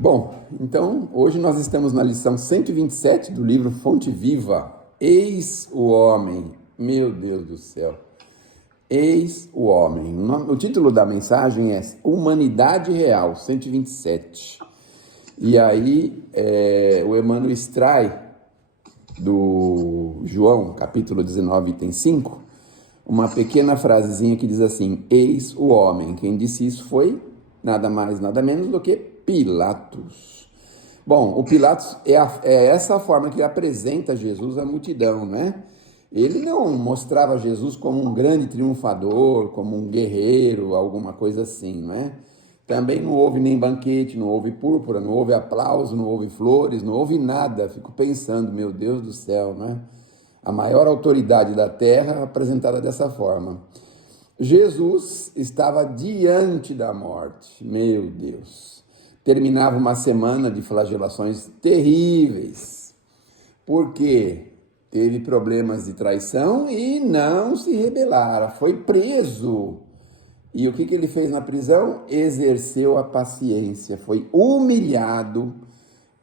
Bom, então hoje nós estamos na lição 127 do livro Fonte Viva. Eis o homem. Meu Deus do céu. Eis o homem. O título da mensagem é Humanidade Real, 127. E aí o Emmanuel extrai do João, capítulo 19, item 5, uma pequena frasezinha que diz assim: eis o homem. Quem disse isso foi nada mais, nada menos do que Pilatos. Bom, o Pilatos é essa forma que ele apresenta Jesus à multidão, né? Ele não mostrava Jesus como um grande triunfador, como um guerreiro, alguma coisa assim, né? Também não houve nem banquete, não houve púrpura, não houve aplauso, não houve flores, não houve nada. Fico pensando, meu Deus do céu, né? A maior autoridade da terra apresentada dessa forma. Jesus estava diante da morte, meu Deus. Terminava uma semana de flagelações terríveis, porque teve problemas de traição e não se rebelara, foi preso. E o que ele fez na prisão? Exerceu a paciência, foi humilhado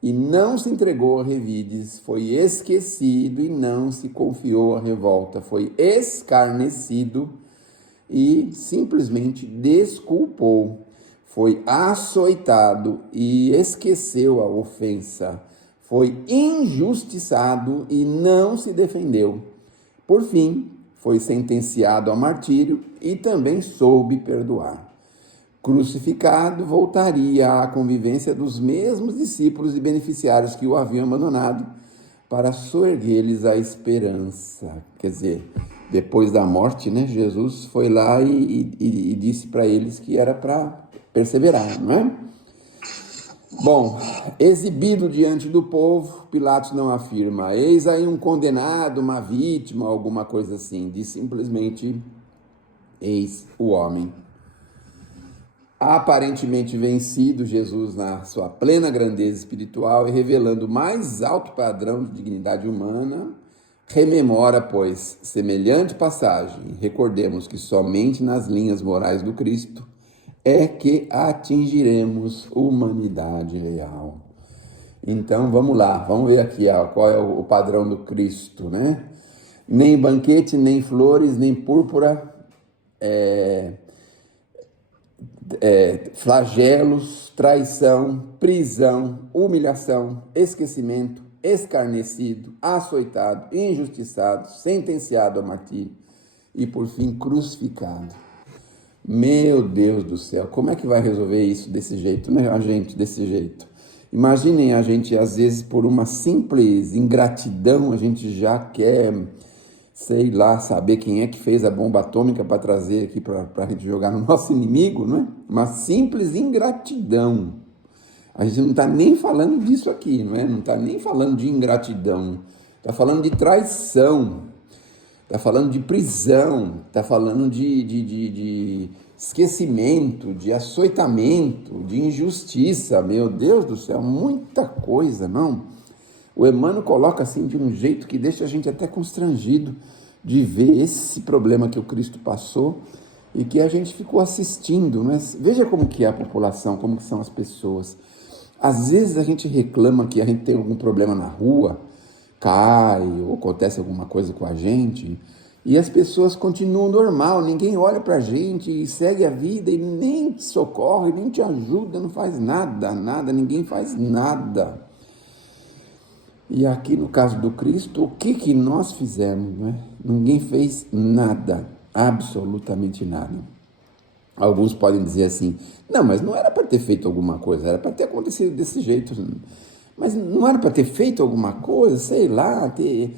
e não se entregou a revides, foi esquecido e não se confiou à revolta, foi escarnecido e simplesmente desculpou, foi açoitado e esqueceu a ofensa, foi injustiçado e não se defendeu. Por fim, foi sentenciado ao martírio e também soube perdoar. Crucificado, voltaria à convivência dos mesmos discípulos e beneficiários que o haviam abandonado para soerguer-lhes a esperança. Quer dizer, depois da morte, né, Jesus foi lá e disse para eles que era para perseverar, não é? Bom, exibido diante do povo, Pilatos não afirma, eis aí um condenado, uma vítima, alguma coisa assim. Diz simplesmente, eis o homem. Aparentemente vencido, Jesus, na sua plena grandeza espiritual e revelando o mais alto padrão de dignidade humana, rememora, pois, semelhante passagem. Recordemos que somente nas linhas morais do Cristo é que atingiremos humanidade real. Então, vamos lá, vamos ver aqui qual é o padrão do Cristo, né? Nem banquete, nem flores, nem púrpura, flagelos, traição, prisão, humilhação, esquecimento, escarnecido, açoitado, injustiçado, sentenciado a martírio e, por fim, crucificado. Meu Deus do céu, como é que vai resolver isso desse jeito, né? A gente desse jeito. Imaginem a gente, às vezes, por uma simples ingratidão, a gente já quer, sei lá, saber quem é que fez a bomba atômica para trazer aqui para a gente jogar no nosso inimigo, não é? Uma simples ingratidão. A gente não está nem falando disso aqui, não é? Não está nem falando de ingratidão. Está falando de traição. Está falando de prisão. Está falando de esquecimento, de açoitamento, de injustiça. Meu Deus do céu, muita coisa, não? O Emmanuel coloca assim de um jeito que deixa a gente até constrangido de ver esse problema que o Cristo passou e que a gente ficou assistindo. Mas veja como que é a população, como que são as pessoas. Às vezes a gente reclama que a gente tem algum problema na rua, cai ou acontece alguma coisa com a gente e as pessoas continuam normal, ninguém olha pra gente e segue a vida e nem te socorre, nem te ajuda, não faz nada, ninguém faz nada. E aqui no caso do Cristo, o que nós fizemos, não é? Ninguém fez nada, absolutamente nada. Alguns podem dizer assim, não, mas não era para ter feito alguma coisa, era para ter acontecido desse jeito. Mas não era para ter feito alguma coisa, sei lá, ter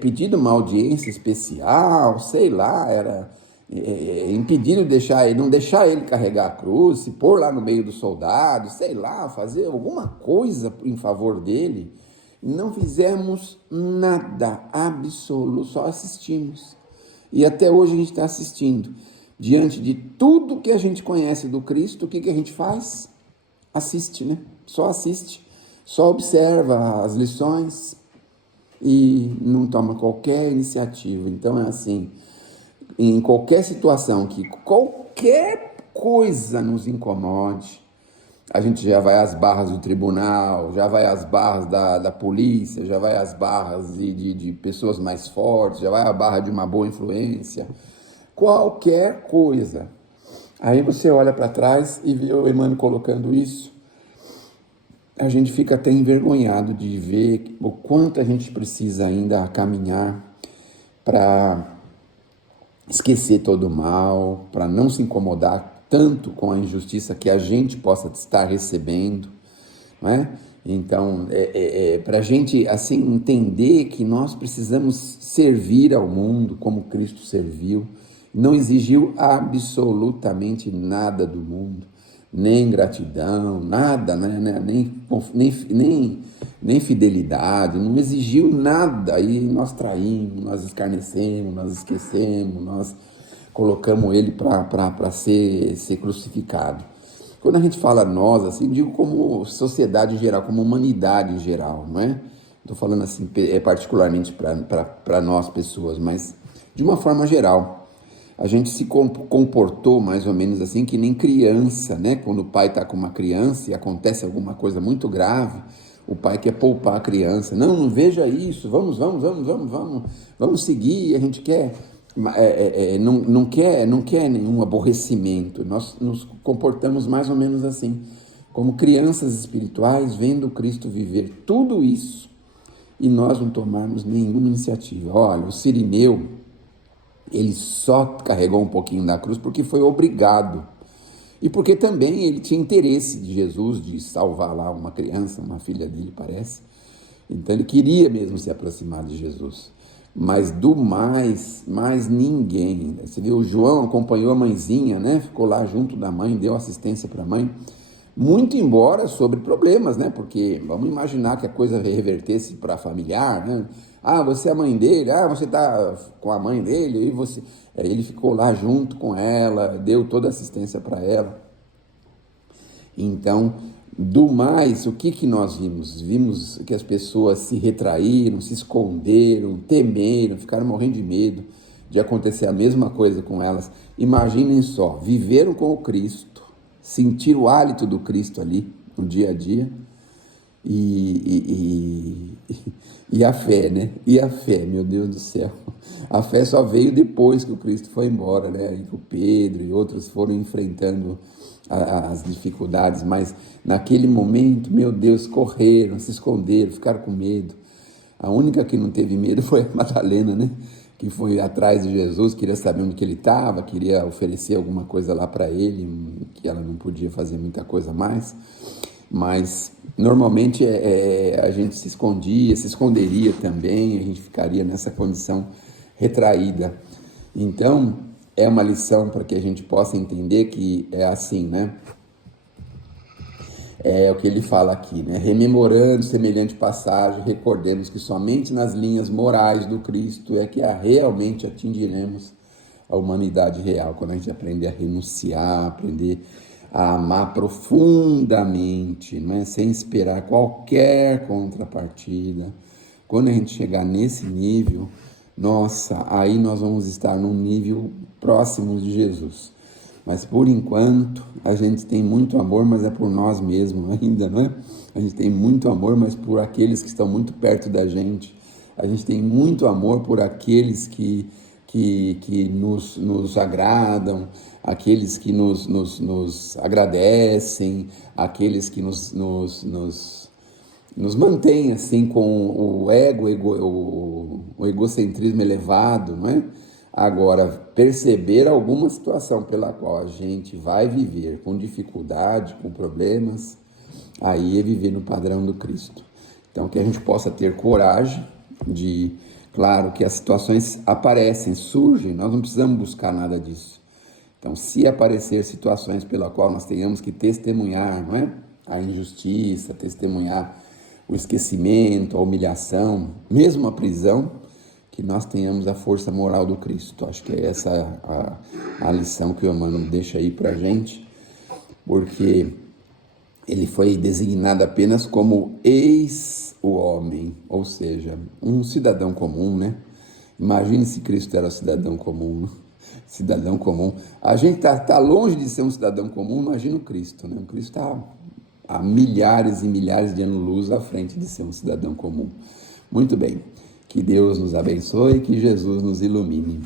pedido uma audiência especial, sei lá, era impedido não deixar ele carregar a cruz, se pôr lá no meio dos soldados, sei lá, fazer alguma coisa em favor dele. Não fizemos nada, absoluto, só assistimos. E até hoje a gente está assistindo. Diante de tudo que a gente conhece do Cristo, o que a gente faz? Assiste, né? Só assiste. Só observa as lições e não toma qualquer iniciativa. Então é assim, em qualquer situação que qualquer coisa nos incomode, a gente já vai às barras do tribunal, já vai às barras da polícia, já vai às barras de pessoas mais fortes, já vai à barra de uma boa influência, qualquer coisa. Aí você olha para trás e vê o Emmanuel colocando isso, a gente fica até envergonhado de ver o quanto a gente precisa ainda caminhar para esquecer todo o mal, para não se incomodar tanto com a injustiça que a gente possa estar recebendo, não é? Então, para a gente assim entender que nós precisamos servir ao mundo como Cristo serviu, não exigiu absolutamente nada do mundo, nem gratidão, nada, né? nem fidelidade, não exigiu nada, aí nós traímos, nós escarnecemos, nós esquecemos, nós colocamos ele para ser crucificado. Quando a gente fala nós, assim, digo como sociedade em geral, como humanidade em geral, não é? Estou falando assim, particularmente para nós pessoas, mas de uma forma geral. A gente se comportou mais ou menos assim que nem criança, né? Quando o pai está com uma criança e acontece alguma coisa muito grave, o pai quer poupar a criança. Não, não veja isso, vamos seguir, a gente quer... não quer nenhum aborrecimento. Nós nos comportamos mais ou menos assim, como crianças espirituais, vendo Cristo viver tudo isso e nós não tomarmos nenhuma iniciativa. Olha, o Cirineu, ele só carregou um pouquinho da cruz porque foi obrigado. E porque também ele tinha interesse de Jesus, de salvar lá uma criança, uma filha dele, parece. Então ele queria mesmo se aproximar de Jesus. Mas do mais ninguém. Você viu, o João acompanhou a mãezinha, né? Ficou lá junto da mãe, deu assistência para a mãe. Muito embora sobre problemas, né? Porque vamos imaginar que a coisa revertesse para familiar, né? Ah, você é a mãe dele, você está com a mãe dele, e você... Ele ficou lá junto com ela, deu toda a assistência para ela. Então, do mais, o que nós vimos? Vimos que as pessoas se retraíram, se esconderam, temeram, ficaram morrendo de medo de acontecer a mesma coisa com elas. Imaginem só, viveram com o Cristo, sentiram o hálito do Cristo ali no dia a dia, e a fé, né? E a fé, meu Deus do céu. A fé só veio depois que o Cristo foi embora, né? E que o Pedro e outros foram enfrentando as dificuldades, mas naquele momento, meu Deus, correram, se esconderam, ficaram com medo. A única que não teve medo foi a Madalena, né? Que foi atrás de Jesus, queria saber onde que ele estava, queria oferecer alguma coisa lá para ele, que ela não podia fazer muita coisa mais. Mas normalmente a gente se esconderia também, a gente ficaria nessa condição retraída. Então, é uma lição para que a gente possa entender que é assim, né? É o que ele fala aqui, né? Rememorando semelhante passagem, recordemos que somente nas linhas morais do Cristo é que realmente atingiremos a humanidade real, quando a gente aprender a renunciar, aprender a amar profundamente, não é? Sem esperar qualquer contrapartida. Quando a gente chegar nesse nível, nossa, aí nós vamos estar num nível próximo de Jesus. Mas por enquanto, a gente tem muito amor, mas é por nós mesmos ainda, não é? A gente tem muito amor, mas por aqueles que estão muito perto da gente. A gente tem muito amor por aqueles que nos agradam, aqueles que nos agradecem, aqueles que nos mantêm assim com o egocentrismo elevado, não é? Agora, perceber alguma situação pela qual a gente vai viver com dificuldade, com problemas, aí é viver no padrão do Cristo. Então, que a gente possa ter coragem de... Claro que as situações aparecem, surgem, nós não precisamos buscar nada disso. Então, se aparecer situações pela qual nós tenhamos que testemunhar, não é? A injustiça, testemunhar o esquecimento, a humilhação, mesmo a prisão, que nós tenhamos a força moral do Cristo. Acho que é essa a lição que o Emmanuel deixa aí para a gente, porque ele foi designado apenas como eis o homem, ou seja, um cidadão comum, né? Imagine se Cristo era cidadão comum, cidadão comum. A gente tá longe de ser um cidadão comum, imagina o Cristo, né? O Cristo está há milhares e milhares de anos-luz à frente de ser um cidadão comum. Muito bem, que Deus nos abençoe e que Jesus nos ilumine.